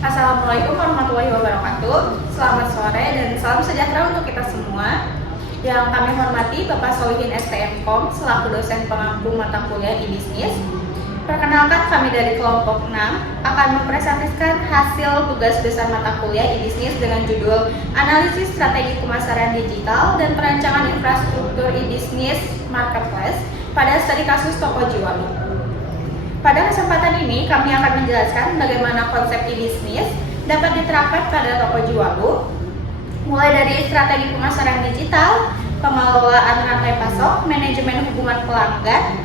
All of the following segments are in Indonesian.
Assalamualaikum warahmatullahi wabarakatuh. Selamat sore dan salam sejahtera untuk kita semua. Yang kami hormati Bapak Solihin STMkom selaku dosen pengampu mata kuliah e-bisnis. Perkenalkan, kami dari kelompok 6 akan mempresentasikan hasil tugas besar mata kuliah e-bisnis dengan judul Analisis Strategi Pemasaran Digital dan Perancangan Infrastruktur E-Bisnis Marketplace pada studi kasus Toko Jiwalu. Pada kesempatan ini, kami akan menjelaskan bagaimana konsep e-bisnis dapat diterapkan pada Toko Jiwalu, mulai dari strategi pemasaran digital, pengelolaan rantai pasok, manajemen hubungan pelanggan,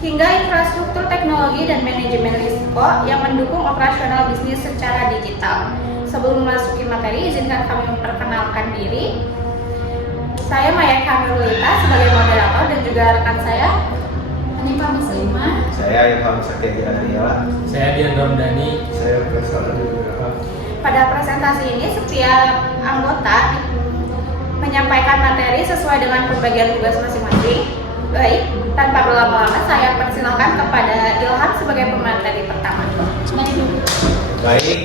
hingga infrastruktur teknologi dan manajemen risiko yang mendukung operasional bisnis secara digital. Sebelum memasuki materi, izinkan kami memperkenalkan diri. Saya Maya Kamilulita sebagai moderator dan juga rekan saya Hanifah Muslimah. Saya Ilham Saketi Adriala. Saya Dian Ramdhani. Saya Profesor Adriala. Pada presentasi ini, setiap anggota menyampaikan materi sesuai dengan pembagian tugas masing-masing. Baik, tanpa berlama-lama, saya persilakan kepada Ilham sebagai pemateri pertama. Baik,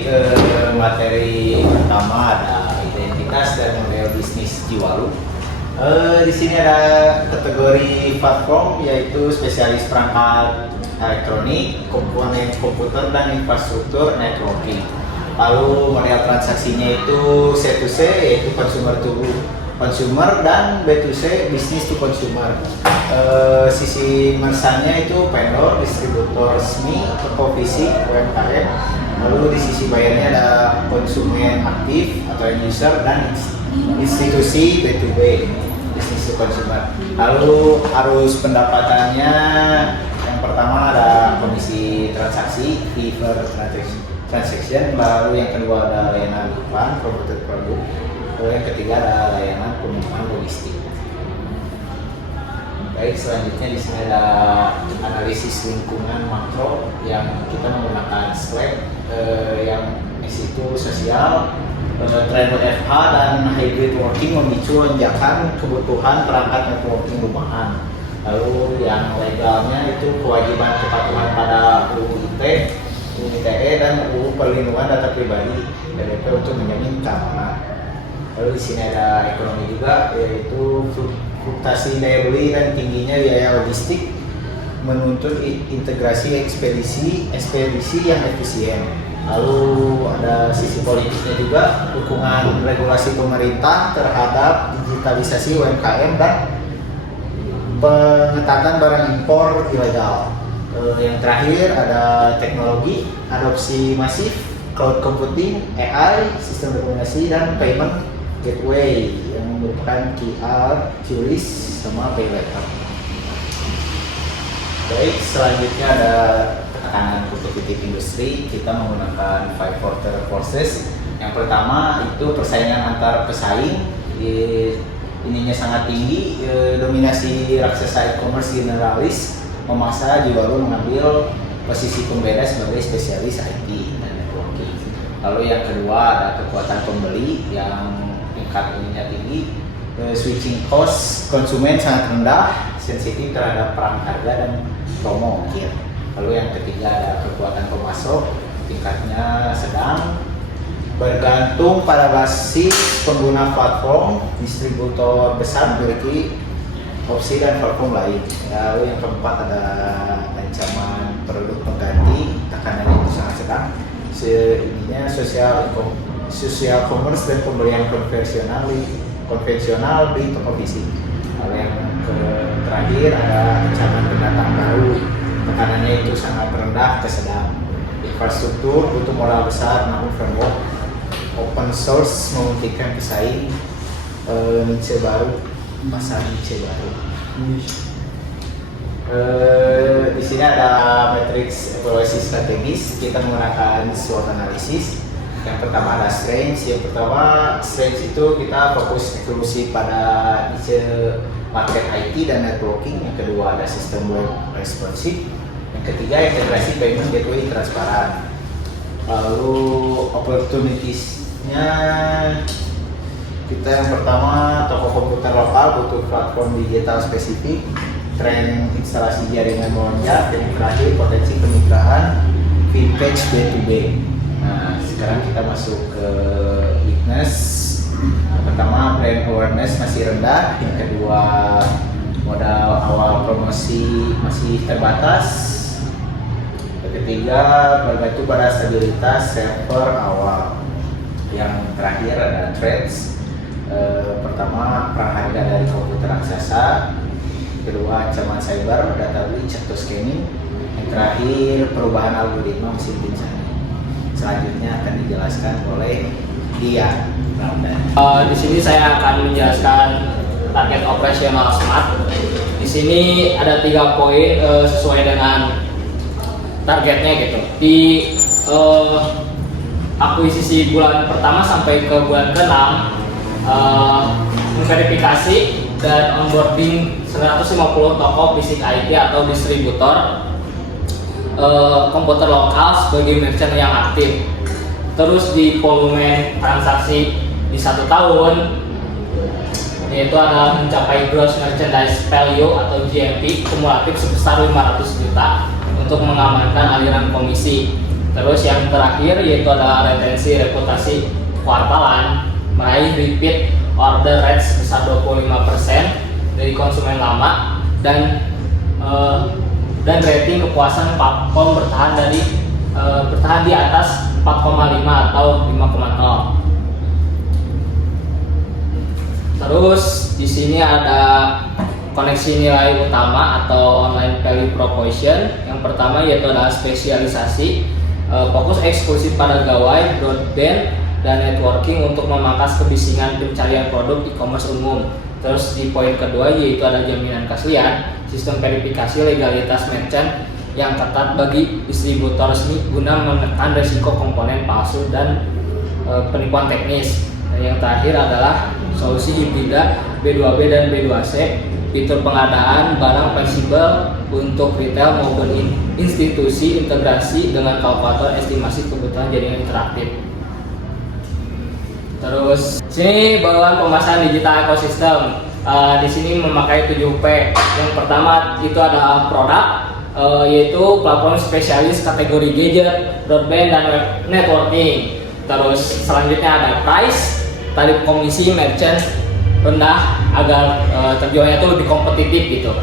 materi pertama ada identitas dan model bisnis Jiwalu. Di sini ada kategori platform, yaitu spesialis perangkat elektronik, komponen komputer dan infrastruktur networking. Lalu model transaksinya itu C2C, yaitu consumer to consumer, dan B2C, business to consumer. Sisi mersanya itu vendor, distributor resmi, toko fisik, UMKM. Lalu di sisi bayarnya ada konsumen aktif atau end user dan institusi B2B, business to consumer. Lalu arus pendapatannya yang pertama ada komisi transaksi, fee per transaction. Lalu yang kedua ada layanan iklan, promoted produk. Lalu yang ketiga ada layanan pengiriman logistik. Baik, selanjutnya di sini ada analisis lingkungan makro yang kita menggunakan Slack, yang itu sosial, tren WFH dan hybrid working memicu lonjakan kebutuhan perangkat networking rumahan. Lalu yang legalnya itu kewajiban kepatuhan pada UU ITE dan UU Perlindungan Data Pribadi (PDP) untuk menjamin keamanan. Lalu di sini ada ekonomi juga, yaitu fluktuasi daya beli dan tingginya biaya logistik menuntut integrasi ekspedisi yang efisien. Lalu ada sisi politiknya juga, dukungan regulasi pemerintah terhadap digitalisasi UMKM dan pengetatan barang impor ilegal. Yang terakhir ada teknologi, adopsi masif, cloud computing, AI, sistem rekomendasi, dan payment gateway yang merupakan QR, QRIS, sama pay letter. Baik, selanjutnya ada tekanan kompetitif industri. Kita menggunakan 5 quarter forces. Yang pertama itu persaingan antar pesaing, ininya sangat tinggi, dominasi raksasa e-commerce generalis memaksa Jiwalu mengambil posisi pembeda sebagai spesialis IT dan networking. Lalu yang kedua ada kekuatan pembeli yang tingkat ininya tinggi, switching cost konsumen sangat rendah, sensitif terhadap perang harga dan promo. Lalu yang ketiga ada kekuatan pemasok, tingkatnya sedang, bergantung pada basis pengguna platform, distributor besar memiliki opsi dan platform lain. Lalu yang keempat ada ancaman produk pengganti, tekanannya itu sangat sedang, ininya social commerce dan pembelian konvensional di toko fisik. Lalu yang terakhir ada ancaman pendatang baru, tekanannya itu sangat rendah ke sedang. Infrastruktur butuh modal besar namun framework open source memungkinkan pesaing niche baru, pasar niche baru. Di sini ada matriks evaluasi strategis. Kita menggunakan SWOT analisis. Yang pertama ada strength. Yang pertama strength itu kita fokus eksklusif pada niche market IT dan networking. Yang kedua ada sistem web responsive. Yang ketiga integrasi payment gateway transparan. Lalu opportunities-nya kita yang pertama toko komputer lokal butuh platform digital spesifik, tren instalasi jaringan melonjak, dan yang terakhir potensi kemitraan vintage B2B. Nah, sekarang masuk ke weakness. Pertama, brand awareness masih rendah. Yang kedua, modal awal promosi masih terbatas. Yang ketiga, bergantung pada stabilitas server awal. Yang terakhir ada threats. Pertama, perang harga dari komputer raksasa. Kedua, ancaman cyber, data breach atau scamming. Yang terakhir, perubahan algoritma mesin pencari. Selanjutnya akan dijelaskan oleh dia. Di sini saya akan menjelaskan target operasional smart. Di sini ada 3 poin sesuai dengan targetnya gitu. Di akuisisi bulan pertama sampai ke bulan ke-6, memverifikasi dan onboarding 150 toko fisik IT atau distributor komputer lokal sebagai merchant yang aktif. Terus di volume transaksi di 1 tahun yaitu adalah mencapai gross merchandise value atau GMV kumulatif sebesar 500 juta untuk mengamankan aliran komisi. Terus yang terakhir yaitu adalah retensi reputasi kuartalan, meraih repeat order rate sebesar 25% dari konsumen lama dan rating kepuasan platform bertahan di atas 4,5 atau 5,0. Terus di sini ada koneksi nilai utama atau online value proposition. Yang pertama yaitu adalah spesialisasi, fokus eksklusif pada gawai, broadband, dan networking untuk memangkas kebisingan pencarian produk e-commerce umum. Terus di poin kedua yaitu ada jaminan keaslian, sistem verifikasi legalitas merchant yang ketat bagi distributor resmi guna menekan risiko komponen palsu dan penipuan teknis. Dan yang terakhir adalah solusi hibrida B2B dan B2C, fitur pengadaan barang fleksibel untuk retail maupun institusi, integrasi dengan kalkulator estimasi kebutuhan jaringan interaktif. Terus sini bauran pemasaran digital ekosistem. Di sini memakai 7P. Yang pertama itu adalah produk, yaitu platform spesialis kategori gadget, broadband, dan networking. Terus selanjutnya ada price, tarif komisi merchant rendah agar terjualnya itu lebih kompetitif gitu.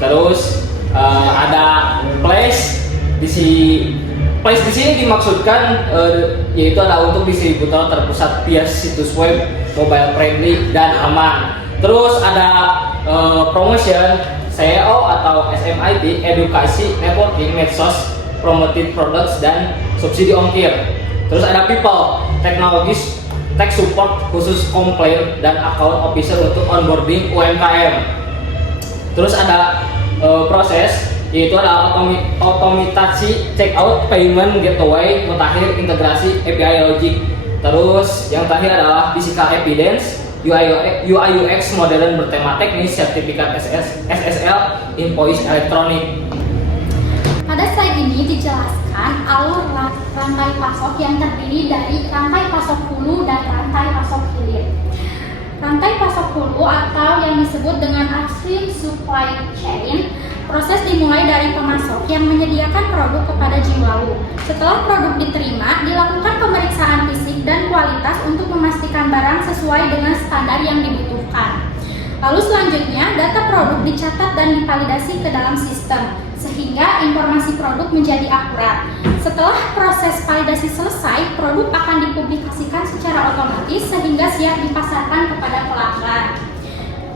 Terus ada place di sini dimaksudkan yaitu adalah untuk distributor terpusat via situs web, mobile friendly dan aman. Terus ada promotion, SEO atau SMIT, edukasi, networking, medsos, promoted products dan subsidi ongkir. Terus ada people, teknologis, tech support khusus komplain dan account officer untuk onboarding UMKM. Terus ada proses yaitu ada otomatisasi checkout, payment, gateway, mutakhir, integrasi, API logic. Terus yang terakhir adalah physical evidence, UI UX modern bertema teknis, sertifikat SSL, invoice elektronik. Pada slide ini dijelaskan alur rantai pasok yang terdiri dari rantai pasok hulu dan rantai pasok hilir. Rantai pasok hulu atau yang disebut dengan upstream supply chain, proses dimulai dari pemasok yang menyediakan produk kepada Jiwalu. Setelah produk diterima, dilakukan pemeriksaan fisik dan kualitas untuk memastikan barang sesuai dengan standar yang dibutuhkan. Lalu selanjutnya, data produk dicatat dan divalidasi ke dalam sistem, sehingga informasi produk menjadi akurat. Setelah proses validasi selesai, produk akan dipublikasikan secara otomatis sehingga siap dipasarkan kepada pelanggan.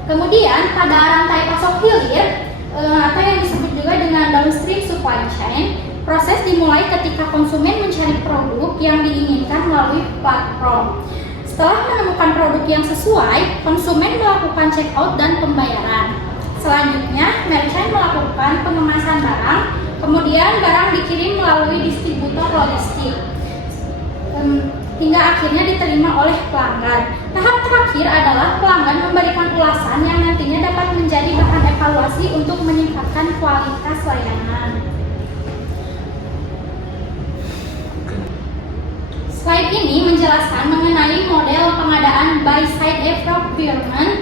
Kemudian pada rantai pasok hilir atau yang disebut juga dengan downstream supply chain, proses dimulai ketika konsumen mencari produk yang diinginkan melalui platform. Setelah menemukan produk yang sesuai, konsumen melakukan check out dan pembayaran. Selanjutnya, merchant melakukan pengemasan barang, kemudian barang dikirim melalui distributor logistik, hingga akhirnya diterima oleh pelanggan. Tahap terakhir adalah pelanggan memberikan ulasan yang nantinya dapat menjadi bahan evaluasi untuk meningkatkan kualitas layanan. Slide ini menjelaskan mengenai model pengadaan buy-side procurement.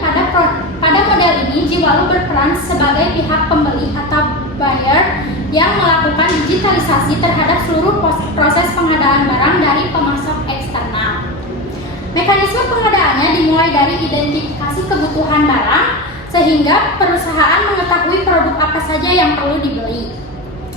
Pada model ini, Jiwalu berperan sebagai pihak pembeli atau buyer yang melakukan digitalisasi terhadap seluruh proses pengadaan barang dari pemasok eksternal. Mekanisme pengadaannya dimulai dari identifikasi kebutuhan barang sehingga perusahaan mengetahui produk apa saja yang perlu dibeli.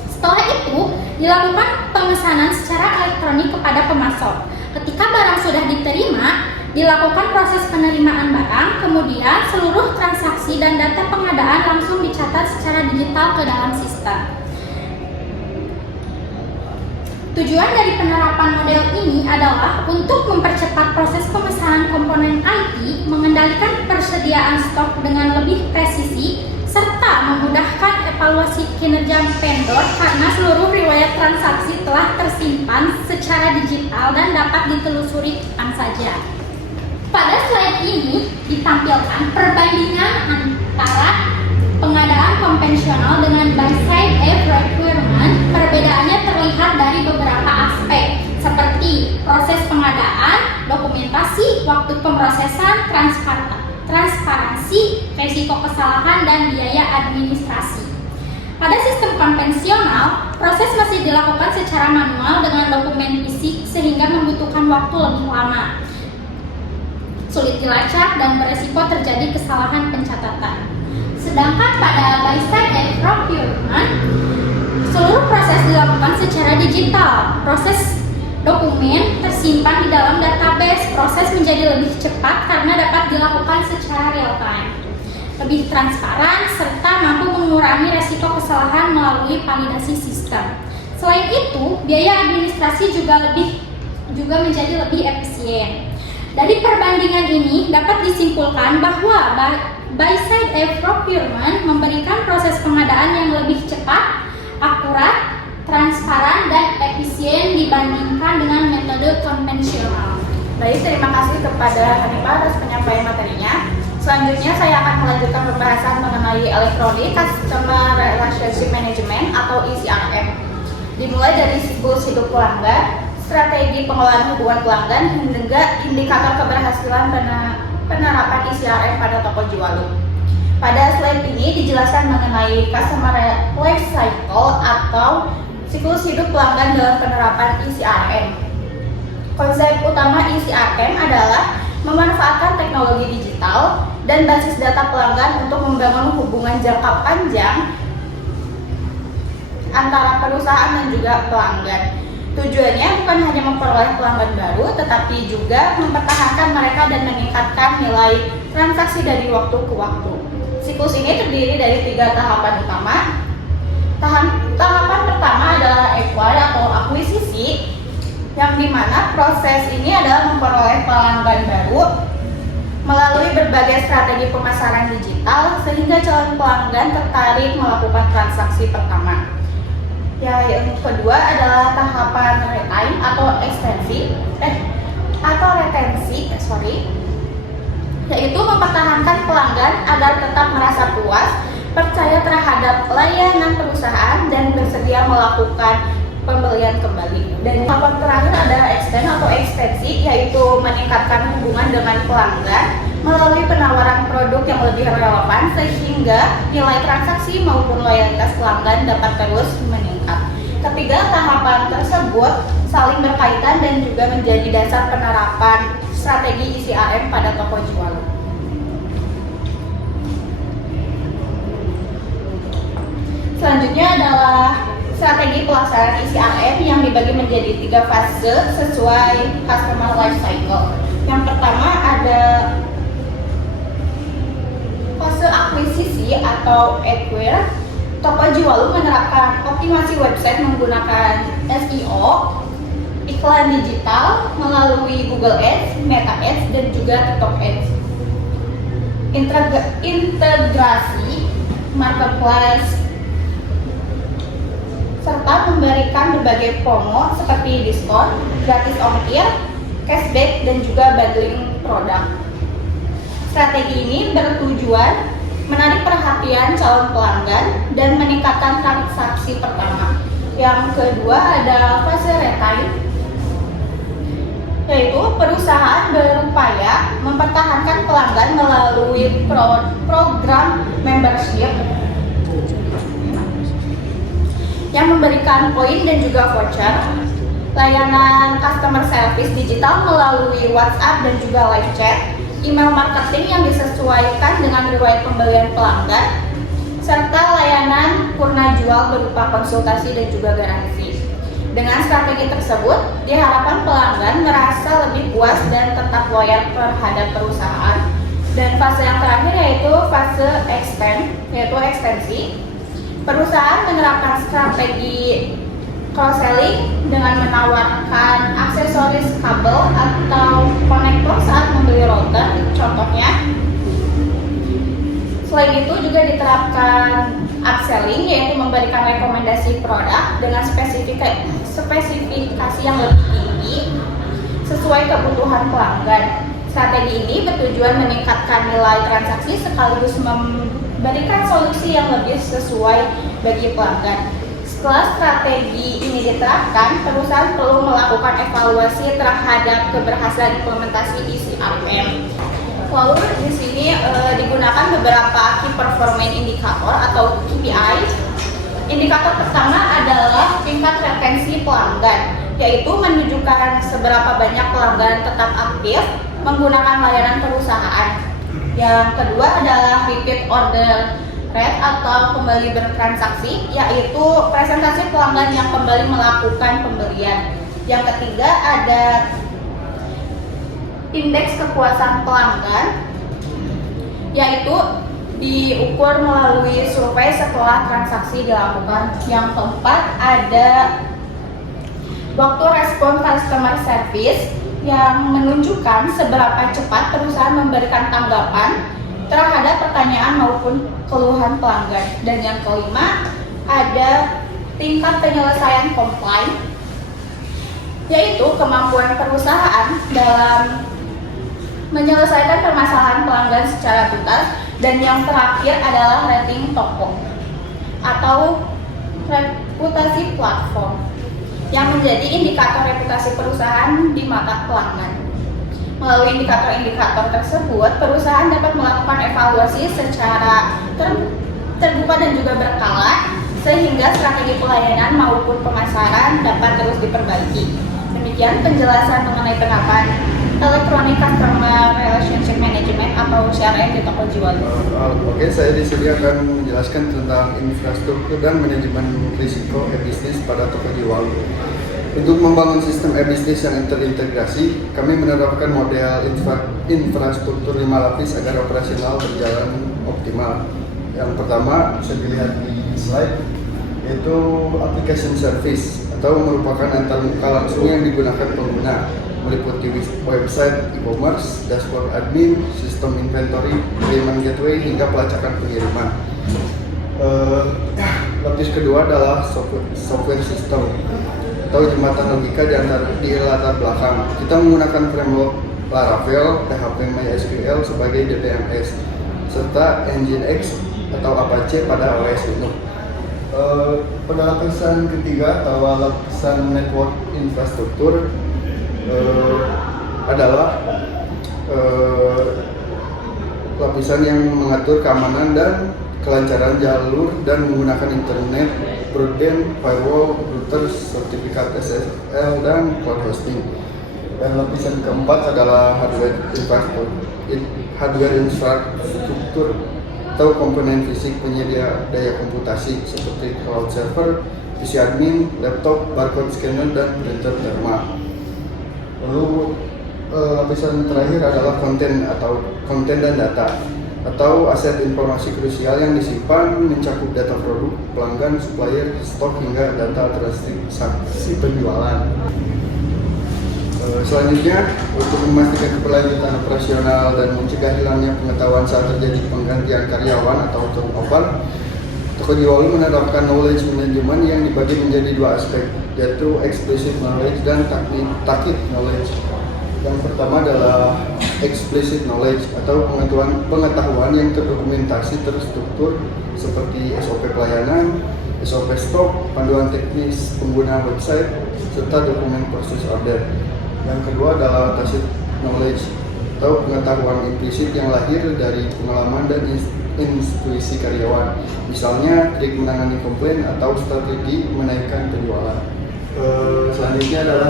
Setelah itu, dilakukan pemesanan secara elektronik kepada pemasok. Ketika barang sudah diterima, dilakukan proses penerimaan barang, kemudian seluruh transaksi dan data pengadaan langsung dicatat secara digital ke dalam sistem. Tujuan dari penerapan model ini adalah untuk mempercepat proses pemesanan komponen IT, mengendalikan persediaan stok dengan lebih presisi, serta memudahkan evaluasi kinerja vendor karena seluruh riwayat transaksi telah tersimpan secara digital dan dapat ditelusuri kapan saja. Pada slide ini ditampilkan perbandingan antara pengadaan konvensional dengan buy-side requirement. Perbedaannya terlihat dari beberapa aspek seperti proses pengadaan, dokumentasi, waktu pemrosesan, transparansi, risiko kesalahan, dan biaya administrasi. Pada sistem konvensional, proses masih dilakukan secara manual dengan dokumen fisik sehingga membutuhkan waktu lebih lama, sulit dilacak, dan beresiko terjadi kesalahan pencatatan. Sedangkan pada buy-side procurement, seluruh proses dilakukan secara digital. Proses dokumen tersimpan di dalam database. Proses menjadi lebih cepat karena dapat dilakukan secara real time, lebih transparan, serta mampu mengurangi resiko kesalahan melalui validasi sistem. Selain itu, biaya administrasi juga menjadi lebih efisien. Dari perbandingan ini dapat disimpulkan bahwa buy-side procurement memberikan proses pengadaan yang lebih cepat, akurat, transparan, dan efisien dibandingkan dengan metode konvensional. Baik, terima kasih kepada Hanifah atas penyampaian materinya. Selanjutnya saya akan melanjutkan pembahasan mengenai Electronic Customer Relationship Management atau ECRM. Dimulai dari siklus hidup pelanggan, strategi pengelolaan hubungan pelanggan, hingga indikator keberhasilan penerapan ECRM pada toko Jiwalu. Pada slide ini dijelaskan mengenai Customer Life Cycle atau siklus hidup pelanggan dalam penerapan ECRM. Konsep utama ECRM adalah memanfaatkan teknologi digital dan basis data pelanggan untuk membangun hubungan jangka panjang antara perusahaan dan juga pelanggan. Tujuannya bukan hanya memperoleh pelanggan baru, tetapi juga mempertahankan mereka dan meningkatkan nilai transaksi dari waktu ke waktu. Siklus ini terdiri dari 3 tahapan utama. Tahapan pertama adalah acquire atau akuisisi, yang dimana proses ini adalah memperoleh pelanggan baru melalui berbagai strategi pemasaran digital sehingga calon pelanggan tertarik melakukan transaksi pertama. Ya, yang kedua adalah tahapan retain atau retensi, yaitu mempertahankan pelanggan agar tetap merasa puas, percaya terhadap layanan perusahaan, dan bersedia melakukan pembelian kembali. Dan tahapan terakhir ada extend atau ekstensi, yaitu meningkatkan hubungan dengan pelanggan melalui penawaran produk yang lebih relevan sehingga nilai transaksi maupun loyalitas pelanggan dapat terus meningkat. Ketiga tahapan tersebut saling berkaitan dan juga menjadi dasar penerapan strategi ECRM pada toko Jiwalu. Selanjutnya adalah strategi pelaksanaan ECRM yang dibagi menjadi 3 fase sesuai customer life cycle. Yang pertama ada fase akuisisi atau acquire. Toko Jiwalu menerapkan optimasi website menggunakan SEO, iklan digital melalui Google Ads, Meta Ads, dan juga TikTok Ads. Integrasi marketplace serta memberikan berbagai promo seperti diskon, gratis ongkir, cashback, dan juga bundling produk. Strategi ini bertujuan menarik perhatian calon pelanggan dan meningkatkan transaksi pertama. Yang kedua ada fase retain, yaitu perusahaan berupaya mempertahankan pelanggan melalui program membership yang memberikan poin dan juga voucher. layanan customer service digital melalui WhatsApp dan juga live chat, email marketing yang disesuaikan dengan riwayat pembelian pelanggan, serta layanan purna jual berupa konsultasi dan juga garansi. Dengan strategi tersebut, diharapkan pelanggan merasa lebih puas dan tetap loyal terhadap perusahaan. Dan fase yang terakhir yaitu fase ekstensi. Perusahaan menerapkan strategi cross-selling dengan menawarkan aksesoris kabel atau konektor saat membeli router, contohnya. Selain itu juga diterapkan upselling, yaitu memberikan rekomendasi produk dengan spesifikasi yang lebih tinggi sesuai kebutuhan pelanggan. Strategi ini bertujuan meningkatkan nilai transaksi sekaligus memberikan solusi yang lebih sesuai bagi pelanggan. Setelah strategi ini diterapkan, perusahaan perlu melakukan evaluasi terhadap keberhasilan implementasi ECRM. Lalu di sini digunakan beberapa key performance indicator atau KPI. Indikator pertama adalah tingkat retensi pelanggan, yaitu menunjukkan seberapa banyak pelanggan tetap aktif menggunakan layanan perusahaan. Yang kedua adalah repeat order rate atau kembali bertransaksi, yaitu presentasi pelanggan yang kembali melakukan pembelian. Yang ketiga ada indeks kepuasan pelanggan, yaitu diukur melalui survei setelah transaksi dilakukan. Yang keempat ada waktu respon customer service yang menunjukkan seberapa cepat perusahaan memberikan tanggapan terhadap pertanyaan maupun keluhan pelanggan. Dan yang kelima ada tingkat penyelesaian komplain, yaitu kemampuan perusahaan dalam menyelesaikan permasalahan pelanggan secara tuntas. Dan yang terakhir adalah rating toko atau reputasi platform yang menjadi indikator reputasi perusahaan di mata pelanggan. Melalui indikator-indikator tersebut, perusahaan dapat melakukan evaluasi secara terbuka dan juga berkala sehingga strategi pelayanan maupun pemasaran dapat terus diperbaiki. Demikian penjelasan mengenai penerapan Electronic Customer Relationship Management atau CRM di Toko Jiwalu. Oke, saya di sini akan menjelaskan tentang infrastruktur dan manajemen risiko e-bisnis pada Toko Jiwalu. Untuk membangun sistem e-bisnis yang terintegrasi, kami menerapkan model infrastruktur 5 lapis agar operasional berjalan optimal. Yang pertama, bisa dilihat di slide, yaitu application service atau merupakan antarmuka langsung yang digunakan pengguna, meliputi website e-commerce, dashboard admin, sistem inventory, payment gateway, hingga pelacakan pengiriman. Lapis kedua adalah software system atau jembatan logika di latar belakang. Kita menggunakan framework Laravel, PHP MySQL sebagai DBMS, serta Nginx atau Apache pada OS Linux. Pada lapisan ketiga atau lapisan network infrastruktur adalah lapisan yang mengatur keamanan dan kelancaran jalur dan menggunakan internet, broadband, firewall, router, sertifikat SSL, dan cloud hosting. Dan lapisan keempat adalah hardware infrastruktur atau komponen fisik penyedia daya komputasi seperti cloud server, PC admin, laptop, barcode scanner, dan printer thermal. Lalu lapisan terakhir adalah konten dan data atau aset informasi krusial yang disimpan, mencakup data produk, pelanggan, supplier, stok, hingga data transaksi penjualan. Selanjutnya, untuk memastikan keberlanjutan operasional dan mencegah hilangnya pengetahuan saat terjadi penggantian karyawan atau turnover, Toko Jiwalu menerapkan knowledge management yang dibagi menjadi dua aspek, yaitu explicit knowledge dan tacit knowledge. Yang pertama adalah explicit knowledge atau pengetahuan yang terdokumentasi terstruktur seperti SOP pelayanan, SOP stok, panduan teknis pengguna website, serta dokumen proses order. Yang kedua adalah tacit knowledge atau pengetahuan implisit yang lahir dari pengalaman dan intuisi karyawan, misalnya trik menangani komplain atau strategi menaikkan penjualan. Selanjutnya adalah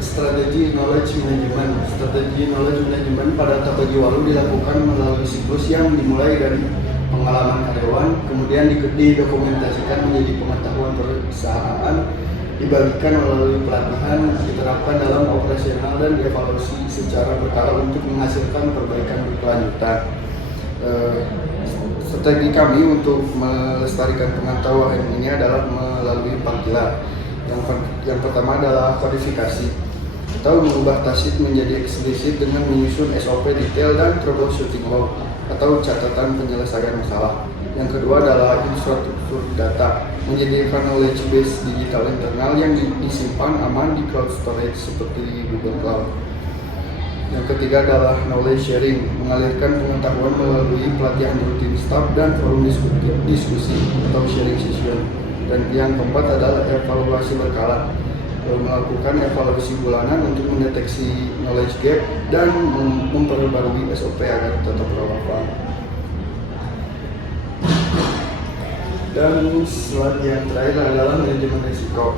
strategi knowledge management. Strategi knowledge management pada toko jualu dilakukan melalui siklus yang dimulai dari pengalaman karyawan, kemudian didokumentasikan menjadi pengetahuan perusahaan, dibagikan melalui pelatihan, diterapkan dalam operasional dan dievaluasi secara berkala untuk menghasilkan perbaikan berkelanjutan. Strategi kami untuk melestarikan pengetahuan ini adalah melalui 4 pilar. Yang pertama adalah kodifikasi atau mengubah tacit menjadi eksplisit dengan menyusun SOP detail dan troubleshooting log atau catatan penyelesaian masalah. Yang kedua adalah infrastruktur data, menyediakan knowledge base digital internal yang disimpan aman di cloud storage seperti Google Cloud. Yang ketiga adalah knowledge sharing, mengalirkan pengetahuan melalui pelatihan rutin staff dan forum diskusi atau sharing session. Dan yang keempat adalah evaluasi berkala, melakukan evaluasi bulanan untuk mendeteksi knowledge gap dan memperbarui SOP agar tetap relevan. Dan yang terakhir adalah manajemen risiko.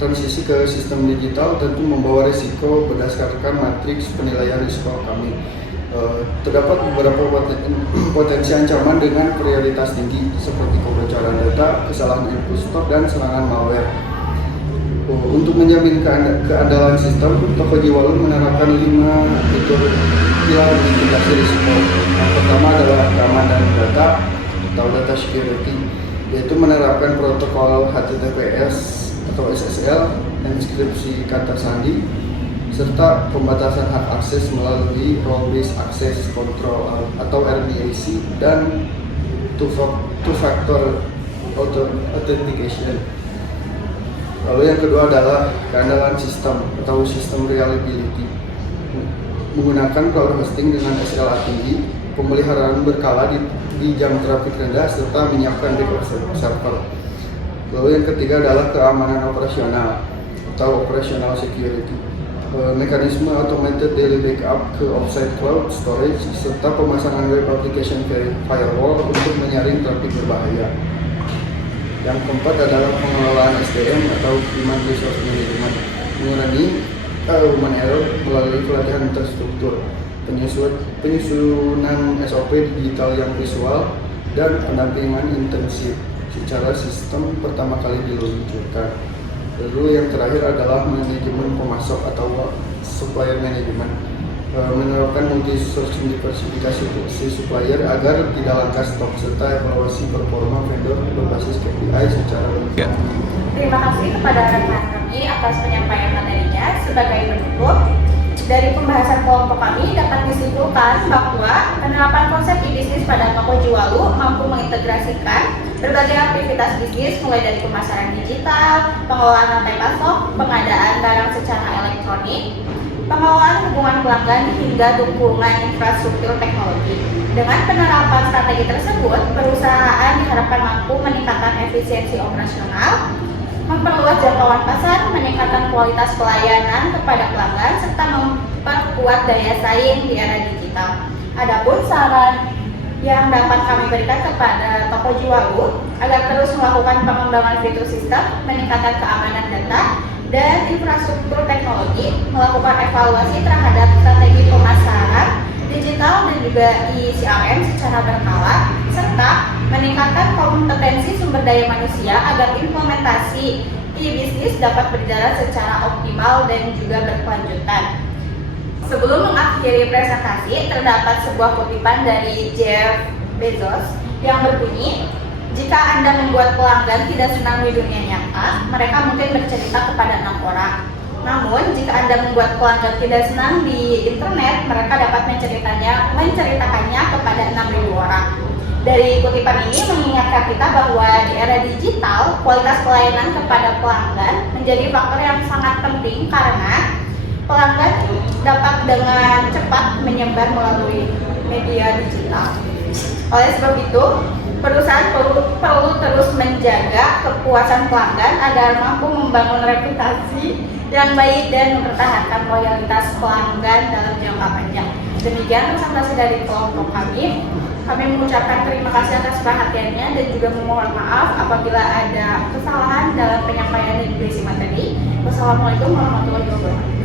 Transisi ke sistem digital tentu membawa risiko berdasarkan matriks penilaian risiko kami. Terdapat beberapa potensi ancaman dengan prioritas tinggi seperti kebocoran data, kesalahan input stok, dan serangan malware. Untuk menjamin keandalan sistem, toko jualu menerapkan 5 fitur pilar mitigasi risiko. Yang pertama adalah keamanan data atau data security, yaitu menerapkan protokol HTTPS atau SSL, enkripsi kata sandi, serta pembatasan hak akses melalui role based access control atau RBAC dan two-factor authentication. Lalu yang kedua adalah keandalan sistem atau sistem reliability, menggunakan cloud hosting dengan SLA tinggi, pemeliharaan berkala di jam trafik rendah, serta menyiapkan backup server. Lalu yang ketiga adalah keamanan operasional atau operational security, mekanisme automated daily backup ke offsite cloud storage, serta pemasangan web application firewall untuk menyaring trafik berbahaya. Yang keempat adalah pengelolaan SDM atau Human Resource Management, mengurangi human error melalui pelatihan terstruktur, penyusunan SOP digital yang visual, dan pendampingan intensif secara sistem pertama kali diluncurkan. Lalu yang terakhir adalah manajemen pemasok atau supplier management, menerapkan multi sourcing diversifikasi si supplier agar tidak langka stok, serta evaluasi performa vendor berbasis KPI secara berkala. Terima kasih kepada rekan kami atas penyampaian materinya. Sebagai penutup, dari pembahasan kelompok kami dapat disimpulkan bahwa penerapan konsep e-bisnis pada toko jualu mampu mengintegrasikan berbagai aktivitas bisnis mulai dari pemasaran digital, pengelolaan rantai pasok, pengadaan barang secara elektronik, pengelolaan hubungan pelanggan hingga dukungan infrastruktur teknologi. Dengan penerapan strategi tersebut, perusahaan diharapkan mampu meningkatkan efisiensi operasional, memperluas jangkauan pasar, meningkatkan kualitas pelayanan kepada pelanggan, serta memperkuat daya saing di era digital. Adapun saran yang dapat kami berikan kepada toko jualu agar terus melakukan pengembangan fitur sistem, meningkatkan keamanan data dan infrastruktur teknologi, melakukan evaluasi terhadap strategi pemasaran digital dan juga CRM secara berkala, serta meningkatkan kompetensi sumber daya manusia agar implementasi e-bisnis dapat berjalan secara optimal dan juga berkelanjutan. Sebelum mengakhiri presentasi, terdapat sebuah kutipan dari Jeff Bezos yang berbunyi, "Jika Anda membuat pelanggan tidak senang di dunia nyata, mereka mungkin bercerita kepada 6 orang. Namun, jika Anda membuat pelanggan tidak senang di internet, mereka dapat menceritakannya kepada 6.000 orang." Dari kutipan ini mengingatkan kita bahwa di era digital, kualitas pelayanan kepada pelanggan menjadi faktor yang sangat penting karena pelanggan dapat dengan cepat menyebar melalui media digital. Oleh sebab itu, perusahaan perlu terus menjaga kepuasan pelanggan agar mampu membangun reputasi yang baik dan mempertahankan loyalitas pelanggan dalam jangka panjang. Demikian presentasi dari kelompok kami. Kami mengucapkan terima kasih atas perhatiannya dan juga memohon maaf apabila ada kesalahan dalam penyampaian edukasi materi. Wassalamualaikum warahmatullahi wabarakatuh.